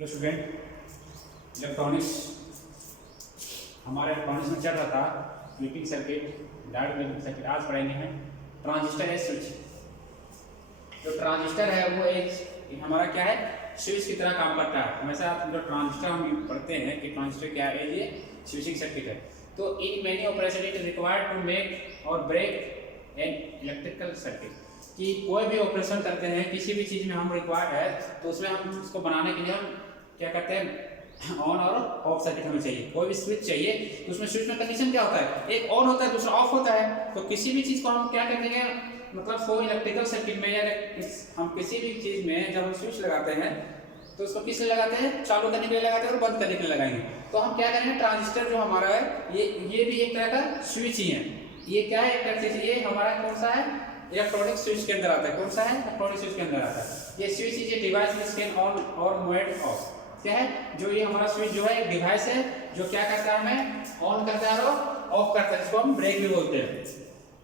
Hello student, electronics हमारे electronics में चल रहा था flipping circuit, diode flipping circuit. आज पढ़ेंगे हैं ट्रांजिस्टर है स्विच। जो ट्रांजिस्टर है वो एक हमारा क्या है, स्विच की तरह काम करता है। हमेशा जो ट्रांजिस्टर हम पढ़ते हैं कि ट्रांजिस्टर क्या है, ये स्विचिंग सर्किट है। तो in many operation it is required to make और ब्रेक एन इलेक्ट्रिकल सर्किट। कि कोई भी ऑपरेशन करते हैं, किसी भी चीज़ में हम रिक्वायर्ड है, तो उसमें हम उसको बनाने के लिए हम क्या करते हैं, ऑन और ऑफ सर्किट हमें चाहिए। कोई भी स्विच चाहिए तो उसमें स्विच में कंडीशन क्या होता है, एक ऑन होता है, दूसरा ऑफ होता है। तो किसी भी चीज़ को हम क्या करते हैं, मतलब कोई इलेक्ट्रिकल सर्किट में या हम किसी भी चीज़ में जब हम स्विच लगाते हैं तो उसको किस लिए लगाते हैं, चालू करने के लिए लगाते हैं और बंद करने के लिए लगाएंगे। तो हम क्या करेंगे, ट्रांजिस्टर जो हमारा है ये भी एक तरह का स्विच ही है। ये क्या है, एक तरह से ये हमारा कौन सा है, इलेक्ट्रॉनिक स्विच के अंदर आता है। कौन सा है, इलेक्ट्रॉनिक स्विच के अंदर आता है। ये switch is a device which can on और मोड ऑफ। क्या है, जो ये हमारा स्विच जो है एक डिवाइस है जो क्या करता है, हमें ऑन करता है और ऑफ करता है, जिसको हम ब्रेक भी बोलते हैं।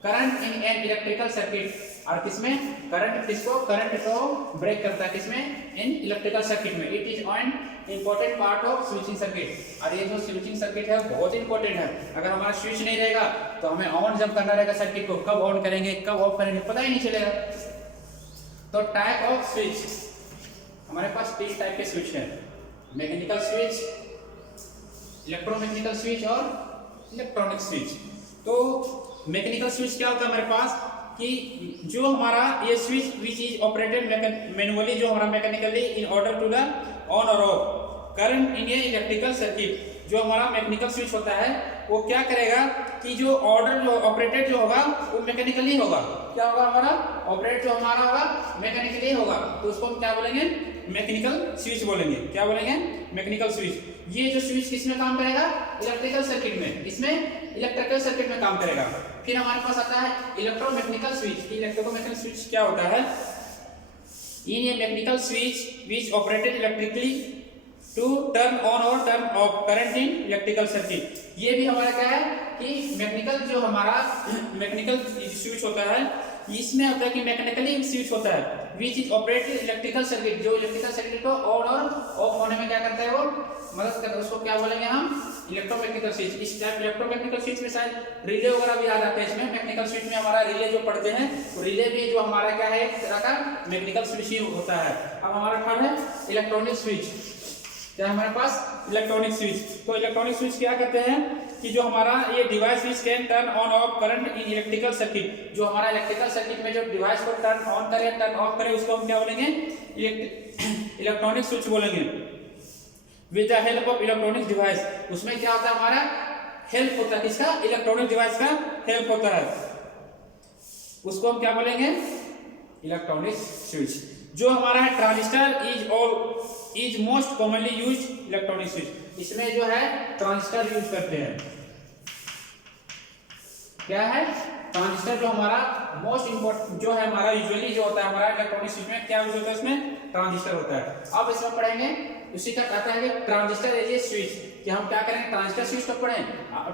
Current in an electrical circuit, और किसमें करंट, किसको करंट को ब्रेक करता है, किसमें, इन इलेक्ट्रिकल सर्किट में। It is on important part of switching circuit. और ये जो स्विचिंग सर्किट है बहुत इंपॉर्टेंट है। अगर हमारा स्विच नहीं रहेगा तो हमें ऑन जब करना रहेगा सर्किट को, कब ऑन करेंगे कब ऑफ करेंगे पता ही नहीं चलेगा। तो टाइप ऑफ स्विच, हमारे पास 3 टाइप के स्विच है, मैकेनिकल स्विच, इलेक्ट्रोमैकेनिकल स्विच और इलेक्ट्रॉनिक स्विच। तो मैकेनिकल स्विच क्या होता है हमारे पास, कि जो हमारा ये switch which is operated manually, जो हमारा mechanically in order to the on और off current in a electrical circuit. जो हमारा मैकेनिकल स्विच होता है वो क्या करेगा कि जो ऑर्डर जो ऑपरेटेड जो होगा वो मैकेनिकली होगा। क्या होगा, हमारा ऑपरेट जो हमारा होगा मैकेनिकली होगा। तो उसको हम क्या बोलेंगे, मैकेनिकल स्विच बोलेंगे। क्या बोलेंगे, मैकेनिकल स्विच। ये जो स्विच किस में काम करेगा, इलेक्ट्रिकल सर्किट में, इसमें इलेक्ट्रिकल सर्किट में काम करेगा। फिर हमारे पास आता है इलेक्ट्रोमैकेनिकल स्विच। इलेक्ट्रोमैकेनिकल स्विच क्या होता है, in a mechanical switch which operated electrically to turn on और turn off current in electrical circuit. ये भी हमारा क्या है कि मैकेनिकल जो हमारा मैकेनिकल स्विच होता है, इसमें होता है कि मैकेनिकली स्विच होता है विच इज ऑपरेटेड इलेक्ट्रिकल सर्किट, जो इलेक्ट्रिकल सर्किट को ऑन और ऑफ होने में क्या करता है, वो मदद करता है। उसको क्या बोलेंगे हम, इलेक्ट्रोमैकेनिकल स्विच। इस टाइप इलेक्ट्रोमैकेनिकल स्विच में शायद रिले वगैरह भी आ जाते हैं इसमें। मैकेनिकल स्विच में हमारा रिले जो पढ़ते हैं, तो रिले भी जो हमारा क्या है, एक तरह का मैकेनिकल स्विच ही होता है। अब हमारा थर्ड है इलेक्ट्रॉनिक स्विच। क्या हमारे पास, इलेक्ट्रॉनिक स्विच। तो इलेक्ट्रॉनिक स्विच क्या कहते हैं कि जो हमारा ये device which can turn on off current in electrical circuit. जो हमारा इलेक्ट्रिकल सर्किट में जो डिवाइस को टर्न ऑन करे टर्न ऑफ करे, उसको हम क्या बोलेंगे, इलेक्ट्रॉनिक स्विच बोलेंगे। With the help of electronic device, उसमें क्या होता है, हमारा हेल्प होता है, किसका, इलेक्ट्रॉनिक डिवाइस का हेल्प होता है, उसको हम क्या बोलेंगे, इलेक्ट्रॉनिक स्विच। जो हमारा है transistor is most commonly use electronic switch. इसमें जो है ट्रांजिस्टर यूज करते हैं। क्या है, ट्रांजिस्टर जो हमारा मोस्ट इंपोर्टेंट जो है, हमारा यूजुअली जो होता है हमारा इलेक्ट्रॉनिक स्विच में क्या यूज होता है, इसमें ट्रांजिस्टर होता है। अब इसमें पढ़ेंगे, उसी का कहता है कि ट्रांजिस्टर एज ए स्विच, कि हम क्या करेंगे, ट्रांजिस्टर स्विच तो पढ़ें,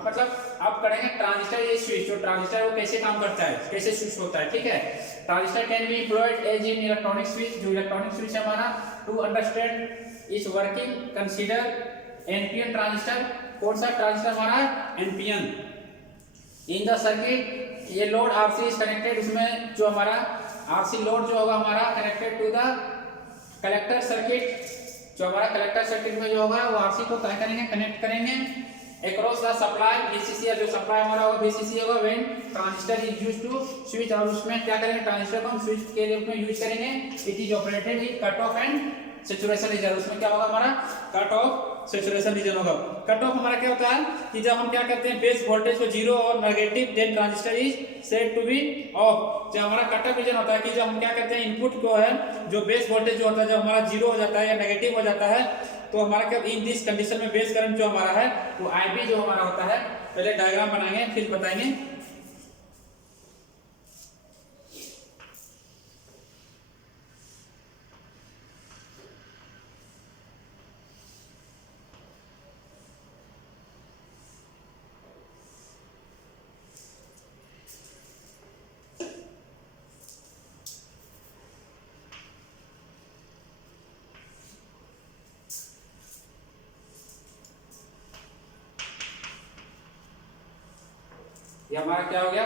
मतलब अब करेंगे ट्रांजिस्टर एज ए स्विच। जो ट्रांजिस्टर वो कैसे काम करता है, कैसे स्विच होता है, ठीक है। Transistor can be employed as in electronic switch. जो इलेक्ट्रॉनिक स्विच है हमारा, टू अंडरस्टैंड इस वर्किंग कंसीडर एनपीएन ट्रांजिस्टर। कौन सा ट्रांजिस्टर हमारा, एनपीएन। इन द सर्किट ये लोड आरसी इज कनेक्टेड, उसमें जो हमारा आरसी लोड जो होगा हमारा connected to the collector circuit. जो हमारा कलेक्टर सर्किट में जो होगा वो आरसी को क्या करेंगे, कनेक्ट करेंगे अक्रॉस द सप्लाई वीसीसी। जो सप्लाई हमारा होगा वीसीसी होगा, when transistor is used to switch. और उसमें क्या करेंगे, ट्रांजिस्टर को हम स्विच के रूप में यूज करेंगे। It is operated in cut off and saturation reason. उसमें क्या होगा, हमारा कट ऑफ सैचुरेशन रीजन होगा। कट ऑफ हमारा क्या होता है कि जब हम क्या करते हैं, बेस वोल्टेज को 0 और negative, then transistor is set to be off. जब हमारा कट ऑफ रीजन होता है कि जब हम क्या करते हैं, इनपुट को है जो बेस वोल्टेज जो होता है, जब हमारा 0 हो जाता है या नेगेटिव हो जाता है, तो हमारा क्या, इन दिस कंडीशन में बेस करंट जो हमारा है वो IB जो हमारा होता है, पहले डायग्राम बनाएंगे फिर बताएंगे। ये हमारा क्या हो गया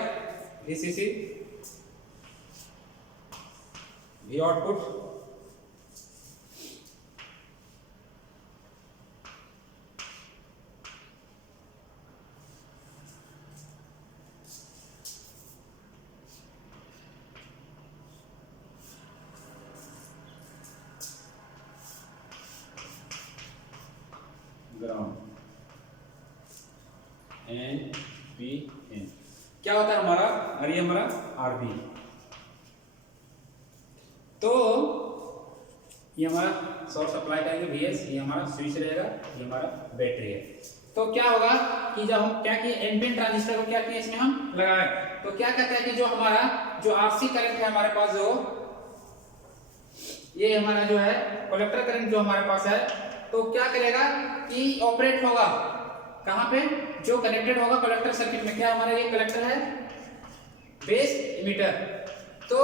VCC, V output, ground, NPN क्या होता है हमारा, और ये हमारा RB। तो ये हमारा सोर्स सप्लाई करेंगे VS, ये हमारा स्विच रहेगा, ये हमारा बैटरी है। तो क्या होगा कि जब हम क्या किए एनपीएन ट्रांजिस्टर को क्या किए इसमें हम लगाए, तो क्या कहता है कि जो हमारा जो RC करंट है हमारे पास, जो ये हमारा जो है कलेक्टर करंट जो हमारे पास है, तो क्या करेगा कि ऑपरेट होगा कहां पे, जो कनेक्टेड होगा कलेक्टर सर्किट में। क्या हमारा ये कलेक्टर है बेस इमीटर। तो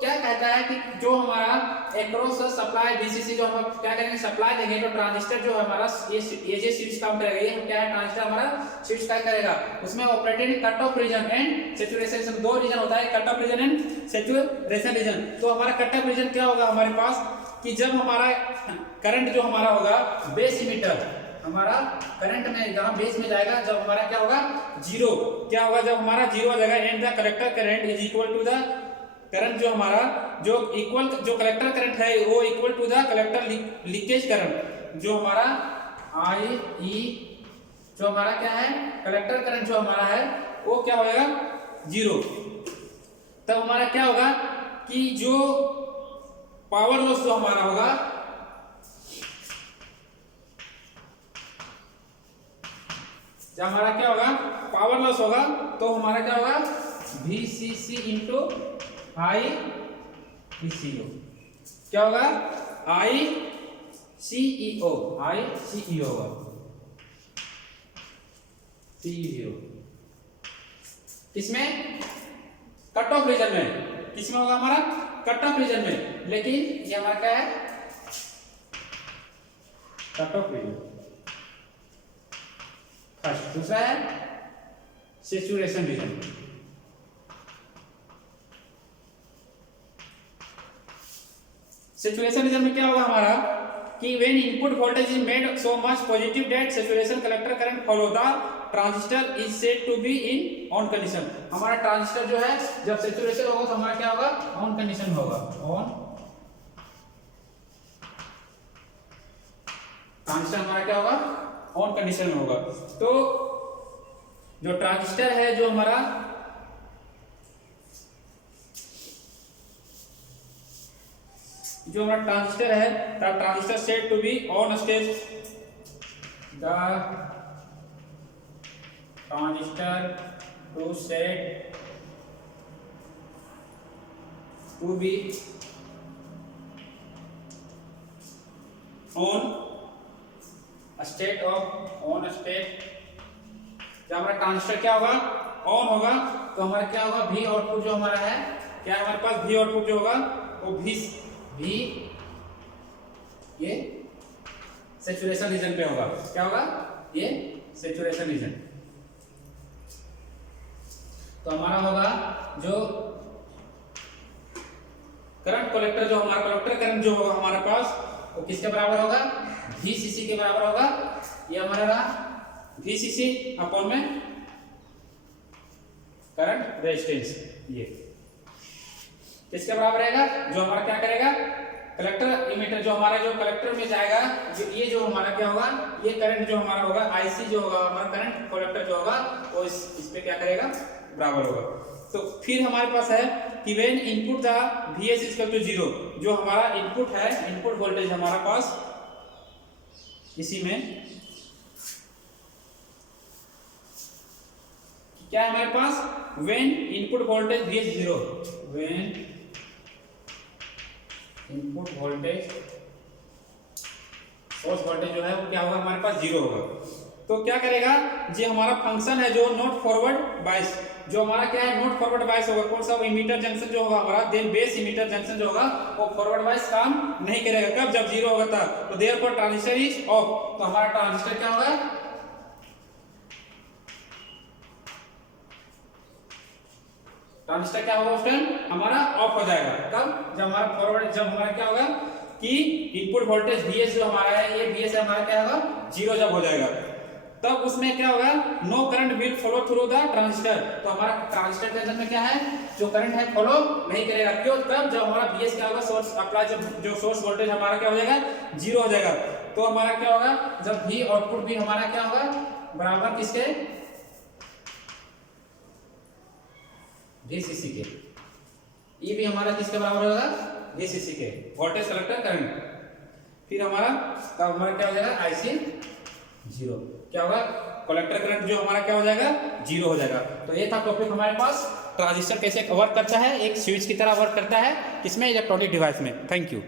क्या कहता है कि जो हमारा एक्रॉस सप्लाई VCC जो हम क्या करेंगे सप्लाई देंगे, तो ट्रांजिस्टर जो है हमारा ये जो स्विच काम करेगा, ये क्या है ट्रांजिस्टर हमारा स्विच क्या करेगा, उसमें operating cut off region and saturation, दो रीजन होता है, cut off region and saturation region. तो हमारा कट ऑफ रीजन क्या होगा हमारे पास कि जब हमारा करंट जो हमारा होगा बेस इमीटर, हमारा करंट में जहां बेस में जाएगा, जब हमारा क्या होगा जीरो, क्या होगा जब हमारा जीरो आ जाएगा, and the collector current is equal to the current, जो हमारा जो इक्वल जो कलेक्टर करंट है वो equal to the collector leakage current, जो हमारा IE जो हमारा क्या है कलेक्टर करंट जो हमारा है वो क्या होगा जीरो। तब हमारा क्या होगा कि जो पावर लॉस जो हमारा होगा, जब हमारा क्या होगा पावर लॉस होगा, तो हमारा क्या होगा VCC इंटू ICO, क्या होगा ICEO होगा CEO, किसमें कट ऑफ रीजन में, किसमें होगा हमारा कट ऑफ रीजन में। लेकिन ये हमारा क्या है कट ऑफ रीजन फर्स्ट, दूसरा है सैचुरेशन रीजन। सैचुरेशन रीजन में क्या होगा हमारा कि when input voltage is made so much positive that saturation collector current follow the transistor is said to be in on condition. हमारा ट्रांजिस्टर जो है जब सैचुरेशन होगा तो हमारा क्या होगा ऑन कंडीशन होगा, ऑन ट्रांजिस्टर हमारा क्या होगा ऑन कंडीशन में होगा। तो जो ट्रांजिस्टर है जो हमारा ट्रांजिस्टर है, the transistor set to be on stage, the transistor to set to be on state of on state. जब हमारा ट्रांजिस्टर क्या होगा ऑन होगा तो हमारा क्या होगा V आउटपुट जो हमारा है, क्या हमारे पास V आउटपुट जो होगा वो V ये सैचुरेशन रीजन पे होगा, क्या होगा ये सैचुरेशन रीजन। तो हमारा होगा जो करंट कलेक्टर जो हमारा कलेक्टर करंट जो होगा हमारे पास वो किसके बराबर होगा VCC के बराबर होगा। ये हमारा रहा VCC अपॉन में करंट रेजिस्टेंस, ये किसके बराबर रहेगा जो हमारा क्या करेगा कलेक्टर इमीटर जो हमारा जो कलेक्टर में जाएगा, जो ये जो हमारा क्या होगा ये करंट जो हमारा होगा IC जो होगा हमारा करंट कलेक्टर जो होगा वो इस पे क्या करेगा बराबर होगा। तो फिर हमारे पास है कि when input the VS equal to 0, जो हमारा इनपुट है इनपुट वोल्टेज हमारा पास इसी में क्या है हमारे पास when input voltage VS 0, when input voltage source voltage जो है वो क्या होगा हमारे पास 0 होगा। तो क्या करेगा जी हमारा फंक्शन है जो नॉट फॉरवर्ड बायस, जो हमारा क्या है नॉट फॉरवर्ड बायस होगा, कौन सा इमीटर जंक्शन जो होगा हमारा देन बेस इमीटर जंक्शन जो होगा वो फॉरवर्ड बायस काम नहीं करेगा, कब जब 0 होगा तब। तो देयरफॉर ट्रांजिस्टर इज ऑफ, तो हमारा ट्रांजिस्टर क्या होगा ट्रांजिस्टर क्या होगा उस टाइम हमारा ऑफ हो जाएगा। कब? जब हमारा फॉरवर्ड, जब हमारा क्या होगा कि इनपुट वोल्टेज Vs जो हमारा है, ये Vs हमारा क्या होगा, जीरो जब हो जाएगा, तब उसमें क्या होगा, no current will flow through the transistor. तो हमारा ट्रांजिस्टर के अंदर में क्या है, जो करंट है फ्लो नहीं करेगा। क्यों? तब जब हमारा Vs क्या होगा, सोर्स अप्लाई, जो सोर्स वोल्टेज हमारा क्या हो जाएगा, जीरो हो जाएगा। तो हमारा क्या होगा, जब V आउटपुट भी हमारा क्या होगा, बराबर किसके, VCC के। ये भी हमारा किसके बराबर होगा, VCC के, वोल्टेज कलेक्टर करंट। फिर हमारा तब हमारा क्या हो जाएगा, IC जीरो, क्या होगा, कलेक्टर करंट जो हमारा क्या हो जाएगा, जीरो हो जाएगा। तो ये था टॉपिक हमारे पास, ट्रांजिस्टर कैसे वर्क करता है, एक स्विच की तरह वर्क करता है, किसमें, इलेक्ट्रॉनिक डिवाइस में। Thank you.